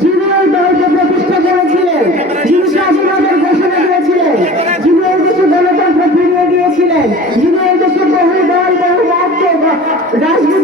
যিনি এই দলকে প্রতিষ্ঠা করেছিলেন। যিনি দিয়েছিলেন। যিনি এই দেশে গণতন্ত্র ফিরিয়ে দিয়েছিলেন। যিনি এই দেশে বহু দল রাজনীতি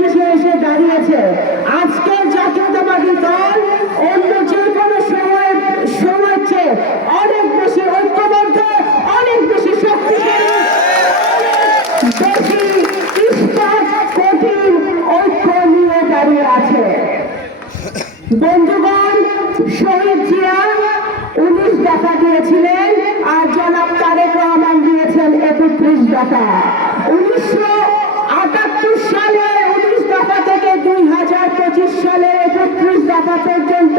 পঁচিশে এসে দাঁড়িয়েছে আজকের জাতীয়তাবাদী দল অন্য যে কোনো সময় সময় চেয়ে অনেক বেশি ঐক্যবদ্ধ, অনেক বেশি শক্তিশালী বন্ধুগণ, শহীদ জিয়া উনিশ দফা দিয়েছিলেন আর জনাব তারেক রহমান দিয়েছেন একত্রিশ দফা। উনিশশো আটাত্তর সালে দুই হাজার পঁচিশ সালে একত্রিশ দফা পর্যন্ত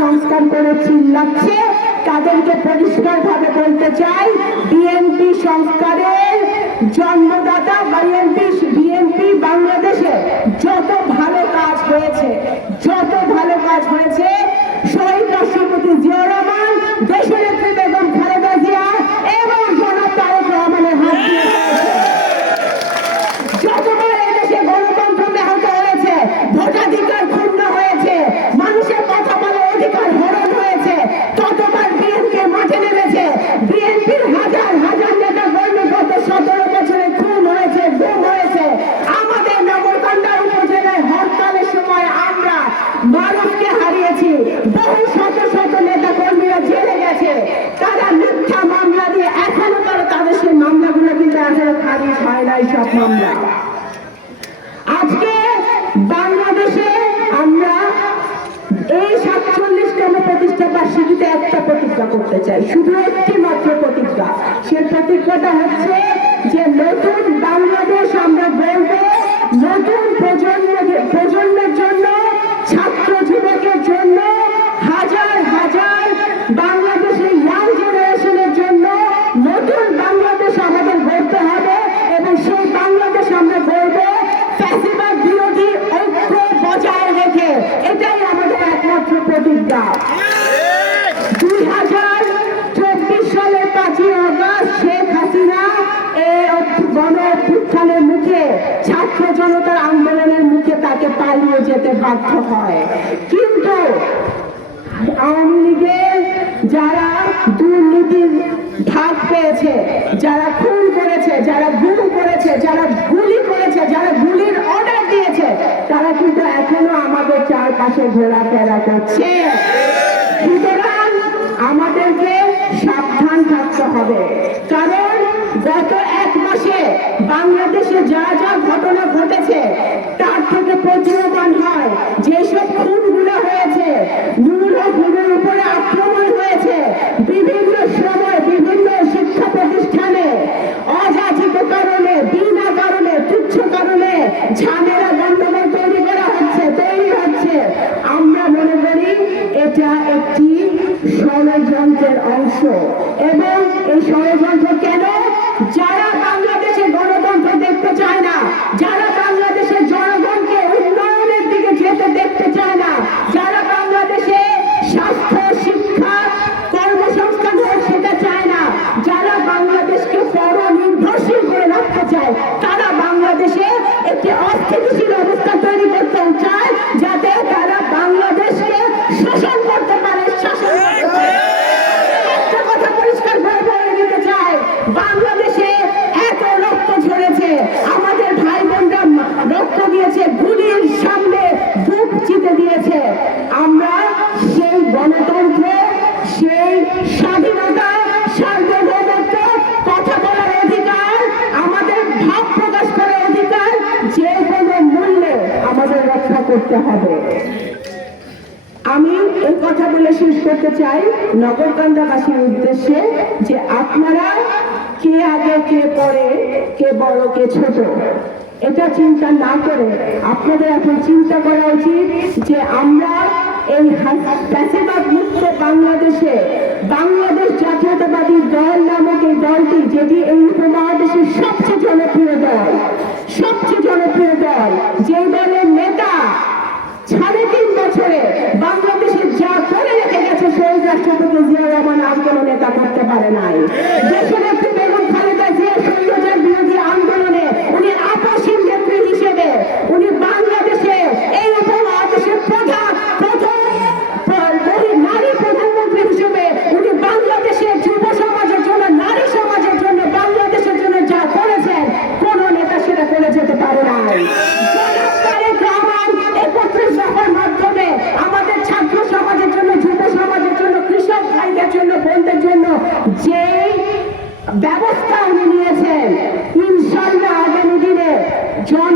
সংস্কার করে চিল্লাচ্ছে। তাদেরকে পরিষ্কারভাবে বলতে চাই বিএনপি সংস্কারের জন্মদাতা বিএনপি বিএনপি বাংলাদেশে যত ভালো কাজ হয়েছে যত ভালো কাজ হয়েছে শহীদ রাষ্ট্রপতি জিয়া রহমান দেশনেত্রী বেগম খালেদা জিয়া এবং জনাব তারেক রহমানের হাত দিয়ে হয়েছে। যতবার এদেশে গণতন্ত্র ব্যাহত হয়েছে ভোটাধিকার ক্ষুণ্ণ হয়েছে মানুষের কথা বলার অধিকার হরণ হয়েছে ততবার বিএনপি মাঠে নেমেছে বিএনপির হাজার হাজার নেতা কর্মী গত সতেরো বছরে খুন হয়েছে গুম হয়েছে আমাদের নগরকান্দা উপজেলায় হরতালের সময় আমরা মানুষকে হারিয়েছি বহু শত শত নেতা কর্মীরা জেলে গেছে তারা মিথ্যা মামলা দিয়ে এখনও তারা তাদের সেই মামলাগুলো কিন্তু এখনও খারিজ আজকে বাংলাদেশে আমরা এই সাতচল্লিশতম প্রতিষ্ঠা বার্ষিকীতে একটা প্রতিজ্ঞা করতে চাই। শুধু একটি মাত্র প্রতিজ্ঞা। সে প্রতিজ্ঞাটা হচ্ছে যে নতুন বাংলাদেশ আমরা গড়ব বাধ্য হয়। কিন্তু আওয়ামী লীগের যারা দুর্নীতির ভাগ পেয়েছে, যারা খুন করেছে, যারা গুম করেছে, যারা গুলি করেছে, যারা গুলির অর্ডার দিয়েছে, তারা কিন্তু এখনও আমাদের চারপাশে ঘোরাফেরা করছে। সুতরাং আমাদেরকে সাবধান থাকতে হবে। কারণ গত এক মাসে বাংলাদেশে যা যা ঘটনা ঘটেছে প্রচলন হয়। যেসব খুনগুলো হয়েছে নুরুল হক নুরুর উপরে আক্রমণ হয়েছে, বিভিন্ন সময় বিভিন্ন শিক্ষা প্রতিষ্ঠানে, অযাচিত কারণে, বিনা কারণে, তুচ্ছ কারণে ঝামেলা গন্ডগোল তৈরি করা হচ্ছে, তৈরি হচ্ছে। আমরা মনে করি এটা একটি ষড়যন্ত্রের অংশ। এবং এই ষড়যন্ত্র কেন? যারা বাংলাদেশে গণ করতে হবে। আমি এ কথা বলে শেষ করতে চাই নগরকান্দাবাসীর উদ্দেশ্যে যে আপনারা কে আগে, কে পরে, কে বড়, কে ছোট, এটা চিন্তা না করে আপনাদের এখন চিন্তা করা উচিত যে আমরা এই প্যাসেবাদ মুক্ত বাংলাদেশে বাংলাদেশ জাতীয়তাবাদী দল নামক এই দলটি যেটি এই উপমাদ দিয়েছেন ইনশাল্লাহ আগামী দিনে জন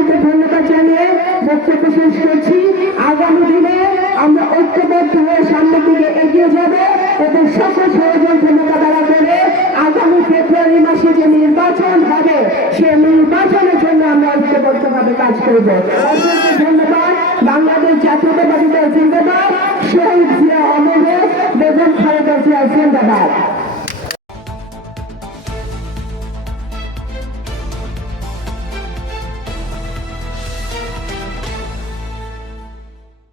সকলকে ধন্যবাদ জানিয়ে বক্তব্য শেষ করছি। আগামী দিনে আমরা ঐক্যবদ্ধ হয়ে সামনের দিকে এগিয়ে যাব এবং সকল ষড়যন্ত্র মোকাবেলা করে আগামী ফেব্রুয়ারি মাসে যে নির্বাচন হবে, সে নির্বাচনের জন্য আমরা ঐক্যবদ্ধভাবে কাজ করব। অসংখ্য ধন্যবাদ। বাংলাদেশ জাতীয়তাবাদী দল জিন্দাবাদ। শহীদ জিয়া অমরে বেগম খালেদা জিয়া জিন্দাবাদ।